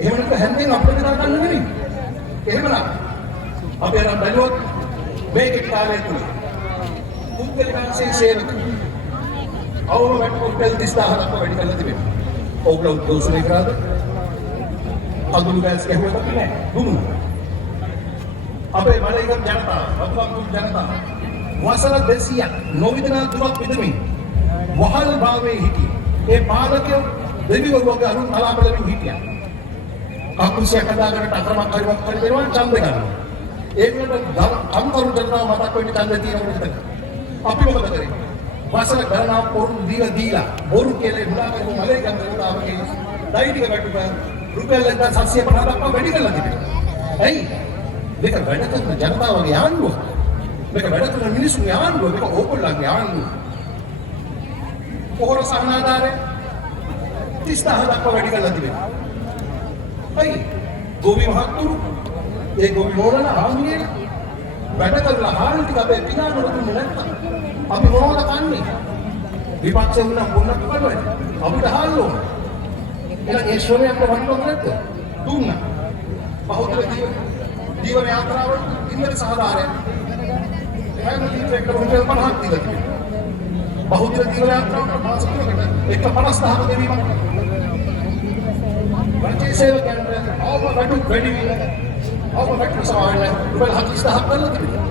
එහෙම නැත්නම් හැන්දෙන් අපිට දා ගන්න නෙවෙයි. එහෙමනම් අපි අර බැලුවොත් මේක කාලේ තුල පුද්ගලිකයන්ගේ සේවක අවුරුදු වැටුප් 30000ක් වැඩි කරලා තිබෙනවා. ඕගොල්ලෝ උද්ඝෝෂණය කරාද? අඳුරු ගෑස් ගැහුවද නැහැ. දුන්නා. අපේ මලයික ජනතාව, වතුපත්තු ජනතාව වසර 200ක් නොවිදනා දුරක් විදමින් වහල් භාවයේ හිටි. ඒ පාලකයෝ දෙවිවරු වගේ අනුන් කලාපලමින් හිටියා. කකුසියක් හදාගන්නට අක්‍රමයක් හරිවක් කරනවා ඡන්ද ගන්නවා. ඒකට අන්තරු ජනතාව මතක් වෙන්න ඡන්ද තියෙනවා. අපි මොකද කරේ? වසර ගණනාවක් පොරු දීලා බොරු කියලා හුලා කරපු මලයික ජනතාවගේ දෛනික වැටුප රුපියල් 1750 දක්වා වැඩි කරලා තිබෙනවා. ඇයි? මේක වැඩ කරන ජනතාවගේ ආණ්ඩුව. මේක වැඩ කරන මිනිස්සුන්ගේ ආණ්ඩුව. මේක ඕගොල්ලන්ගේ ආණ්ඩුව. පොහොර සහනාධාරය 30000 දක්වා වැඩි කරලා තිබෙනවා. ඇයි? ගෝවි මහත්තුරු ඒ ගෝවි මොනන ආණ්ඩුවේ වැඩ කරලා හාල් ටික අපේ පිනානවල දුන්නේ නැත්තම් අපි මොනවද කන්නේ? විපක්ෂෙන් නම් මොනක් කරන්නේ? අපිට හාල් ඕන. එහෙනම් ඒ ශ්‍රමය අපිට වටිනවද නැද්ද? දුන්නා. බහුතර ජීවන යාත්‍රාව ඉන්දන සහාරය හැම දීපයකට රුපියල් 50ක් දීලා තිබෙනවා. බහුතර ජීවන යාත්‍රාවට මාස 3කට 150,000 දෙවීමක්. වංචේ සේවකයන්ට අවම වැඩි සමාන රුපියල් 40,000ක් කරලා තිබෙනවා.